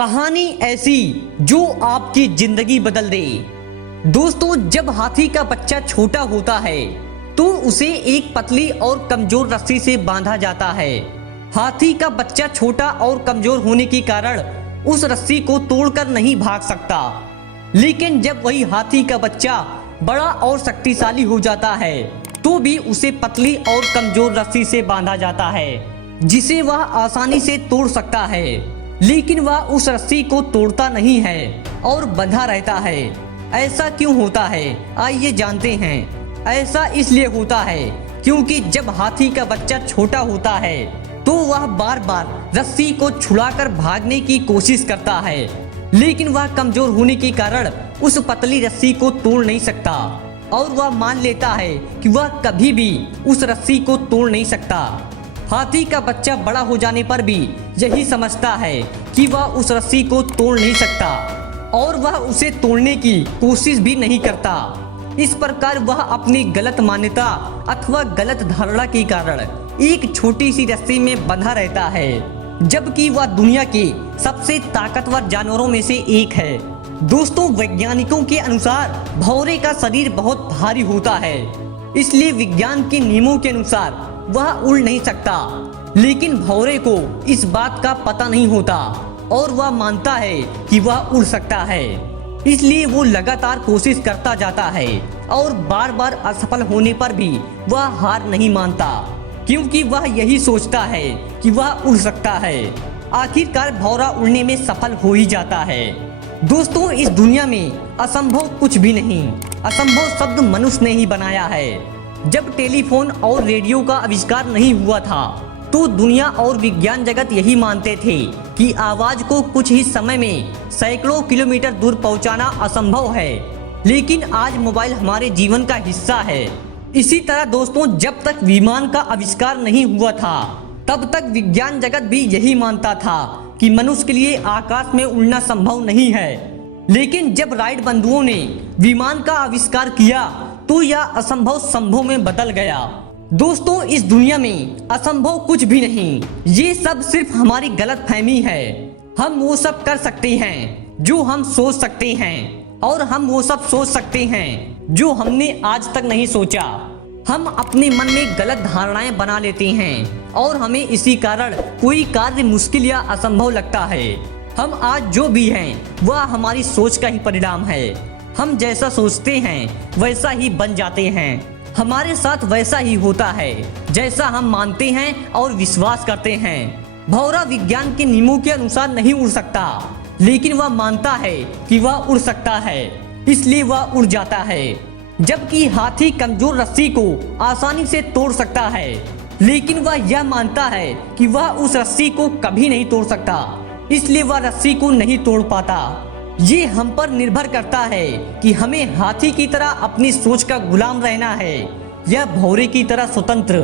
कहानी ऐसी जो आपकी जिंदगी बदल दे। दोस्तों, जब हाथी का बच्चा छोटा होता है तो उसे एक पतली और कमजोर रस्सी से बांधा जाता है। हाथी का बच्चा छोटा और कमजोर होने के कारण उस रस्सी को तोड़कर नहीं भाग सकता। लेकिन जब वही हाथी का बच्चा बड़ा और शक्तिशाली हो जाता है तो भी उसे पतली और कमजोर रस्सी से बांधा जाता है जिसे वह आसानी से तोड़ सकता है। लेकिन वह उस रस्सी को तोड़ता नहीं है और बंधा रहता है। ऐसा क्यों होता है, आइए जानते हैं। ऐसा इसलिए होता है क्योंकि जब हाथी का बच्चा छोटा होता है तो वह बार बार रस्सी को छुड़ाकर भागने की कोशिश करता है, लेकिन वह कमजोर होने के कारण उस पतली रस्सी को तोड़ नहीं सकता और वह मान लेता है कि वह कभी भी उस रस्सी को तोड़ नहीं सकता। हाथी का बच्चा बड़ा हो जाने पर भी यही समझता है कि वह उस रस्सी को तोड़ नहीं सकता और वह उसे तोड़ने की कोशिश भी नहीं करता। इस प्रकार वह अपनी गलत मान्यता अथवा गलत धारणा के कारण एक छोटी सी रस्सी में बंधा रहता है, जबकि वह दुनिया के सबसे ताकतवर जानवरों में से एक है। दोस्तों, वैज्ञानिकों के अनुसार भौरे का शरीर बहुत भारी होता है, इसलिए विज्ञान के नियमों के अनुसार वह उड़ नहीं सकता। लेकिन भौरे को इस बात का पता नहीं होता और वह मानता है कि वह उड़ सकता है, इसलिए वो लगातार कोशिश करता जाता है और बार बार असफल होने पर भी वह हार नहीं मानता, क्योंकि वह यही सोचता है कि वह उड़ सकता है। आखिरकार भौरा उड़ने में सफल हो ही जाता है। दोस्तों, इस दुनिया में असंभव कुछ भी नहीं। असंभव शब्द मनुष्य ने ही बनाया है। जब टेलीफोन और रेडियो का आविष्कार नहीं हुआ था तो दुनिया और विज्ञान जगत यही मानते थे कि आवाज को कुछ ही समय में सैकड़ों किलोमीटर दूर पहुंचाना असंभव है। लेकिन आज मोबाइल हमारे जीवन का हिस्सा है। इसी तरह दोस्तों, जब तक विमान का आविष्कार नहीं हुआ था तब तक विज्ञान जगत भी यही मानता था कि मनुष्य के लिए आकाश में उड़ना संभव नहीं है। लेकिन जब राइट बंधुओं ने विमान का आविष्कार किया तो यह असंभव संभव में बदल गया। दोस्तों, इस दुनिया में असंभव कुछ भी नहीं। ये सब सिर्फ हमारी गलतफहमी है। हम वो सब कर सकते हैं जो हम सोच सकते हैं और हम वो सब सोच सकते हैं जो हमने आज तक नहीं सोचा। हम अपने मन में गलत धारणाएं बना लेते हैं और हमें इसी कारण कोई कार्य मुश्किल या असंभव लगता है। हम आज जो भी हैं वह हमारी सोच का ही परिणाम है। हम जैसा सोचते हैं वैसा ही बन जाते हैं। हमारे साथ वैसा ही होता है जैसा हम मानते हैं और विश्वास करते हैं। भौरा विज्ञान के नियमों के अनुसार नहीं उड़ सकता, लेकिन वह मानता है कि वह उड़ सकता है, इसलिए वह उड़ जाता है। जबकि हाथी कमजोर रस्सी को आसानी से तोड़ सकता है, लेकिन वह यह मानता है कि वह उस रस्सी को कभी नहीं तोड़ सकता, इसलिए वह रस्सी को नहीं तोड़ पाता। ये हम पर निर्भर करता है कि हमें हाथी की तरह अपनी सोच का गुलाम रहना है या भौरे की तरह स्वतंत्र।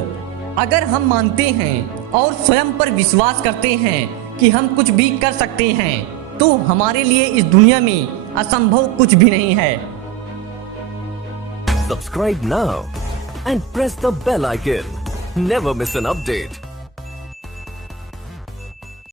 अगर हम मानते हैं और स्वयं पर विश्वास करते हैं कि हम कुछ भी कर सकते हैं तो हमारे लिए इस दुनिया में असंभव कुछ भी नहीं है। Subscribe now and press the bell icon. Never miss an update.